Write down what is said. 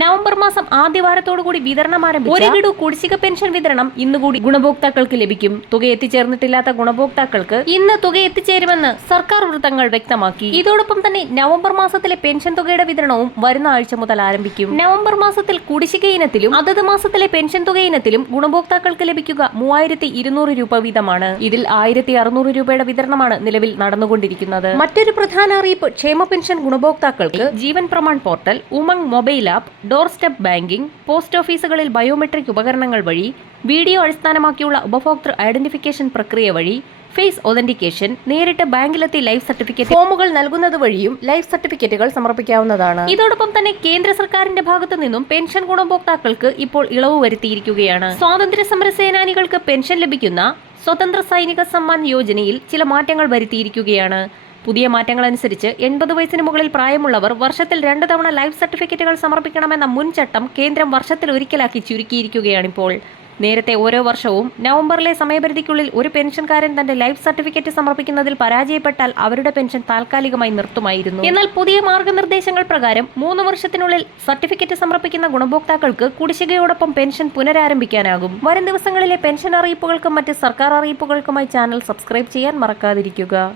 November മാസം ആദ്യവാരത്തോടു കൂടി വിതരണം ആരംഭിച്ചു ഒരു ഗഡു കുടിശ്ശിക പെൻഷൻ വിതരണം ഇന്ന് കൂടി ഗുണഭോക്താക്കൾക്ക് ലഭിക്കും. തുക എത്തിച്ചേർന്നിട്ടില്ലാത്ത ഗുണഭോക്താക്കൾക്ക് ഇന്ന് തുക എത്തിച്ചേരുമെന്ന് സർക്കാർ വൃത്തങ്ങൾ വ്യക്തമാക്കി. ഇതോടൊപ്പം തന്നെ നവംബർ മാസത്തിലെ പെൻഷൻ തുകയുടെ വിതരണവും വരുന്ന ആഴ്ച മുതൽ ആരംഭിക്കും. നവംബർ മാസത്തിൽ കുടിശ്ശിക ഇനത്തിലും അതത് മാസത്തിലെ പെൻഷൻ തുക ഇനത്തിലും ഗുണഭോക്താക്കൾക്ക് ലഭിക്കുക മൂവായിരത്തി ഇരുന്നൂറ് രൂപ വീതമാണ്. ഇതിൽ ആയിരത്തി അറുന്നൂറ് രൂപയുടെ വിതരണമാണ് നിലവിൽ നടന്നുകൊണ്ടിരിക്കുന്നത്. മറ്റൊരു പ്രധാന അറിയിപ്പ് ക്ഷേമ പെൻഷൻ ഗുണഭോക്താക്കൾക്ക് Jeevan Pramaan portal Umang mobile app door step banking post ഓഫീസുകളിൽ ബയോമെട്രിക് ഉപകരണങ്ങൾ വഴി വീഡിയോ അടിസ്ഥാനമാക്കിയുള്ള ഉപഭോക്തൃ ഐഡന്റിഫിക്കേഷൻ പ്രക്രിയ വഴി ഫേസ് ഒതന്റിക്കേഷൻ നേരിട്ട് ബാങ്കിലെത്തി ലൈഫ് സർട്ടിഫിക്കറ്റ് ഫോമുകൾ നൽകുന്നത് വഴിയും ലൈഫ് സർട്ടിഫിക്കറ്റുകൾ സമർപ്പിക്കാവുന്നതാണ്. ഇതോടൊപ്പം തന്നെ കേന്ദ്ര സർക്കാരിന്റെ ഭാഗത്തു നിന്നും പെൻഷൻ ഗുണഭോക്താക്കൾക്ക് ഇപ്പോൾ ഇളവ് വരുത്തിയിരിക്കുകയാണ്. സ്വാതന്ത്ര്യ സമര സേനാനികൾക്ക് പെൻഷൻ ലഭിക്കുന്ന സ്വതന്ത്ര സൈനിക സമ്മാൻ യോജനയിൽ ചില മാറ്റങ്ങൾ വരുത്തിയിരിക്കുകയാണ്. പുതിയ മാറ്റങ്ങൾ അനുസരിച്ച് എൺപത് വയസ്സിന് മുകളിൽ പ്രായമുള്ളവർ വർഷത്തിൽ രണ്ട് തവണ ലൈഫ് സർട്ടിഫിക്കറ്റുകൾ സമർപ്പിക്കണമെന്ന മുൻചട്ടം കേന്ദ്രം വർഷത്തിൽ ഒരിക്കലാക്കി ചുരുക്കിയിരിക്കുകയാണിപ്പോൾ. നേരത്തെ ഓരോ വർഷവും നവംബറിലെ സമയപരിധിക്കുള്ളിൽ ഒരു പെൻഷൻകാരൻ തന്റെ ലൈഫ് സർട്ടിഫിക്കറ്റ് സമർപ്പിക്കുന്നതിൽ പരാജയപ്പെട്ടാൽ അവരുടെ പെൻഷൻ താൽക്കാലികമായി നിർത്തുമായിരുന്നു. എന്നാൽ പുതിയ മാർഗനിർദ്ദേശങ്ങൾ പ്രകാരം മൂന്ന് വർഷത്തിനുള്ളിൽ സർട്ടിഫിക്കറ്റ് സമർപ്പിക്കുന്ന ഗുണഭോക്താക്കൾക്ക് കുടിശ്ശികയോടൊപ്പം പെൻഷൻ പുനരാരംഭിക്കാനാകും. വരും ദിവസങ്ങളിലെ പെൻഷൻ അറിയിപ്പുകൾക്കും മറ്റ് സർക്കാർ അറിയിപ്പുകൾക്കുമായി ചാനൽ സബ്സ്ക്രൈബ് ചെയ്യാൻ മറക്കാതിരിക്കുക.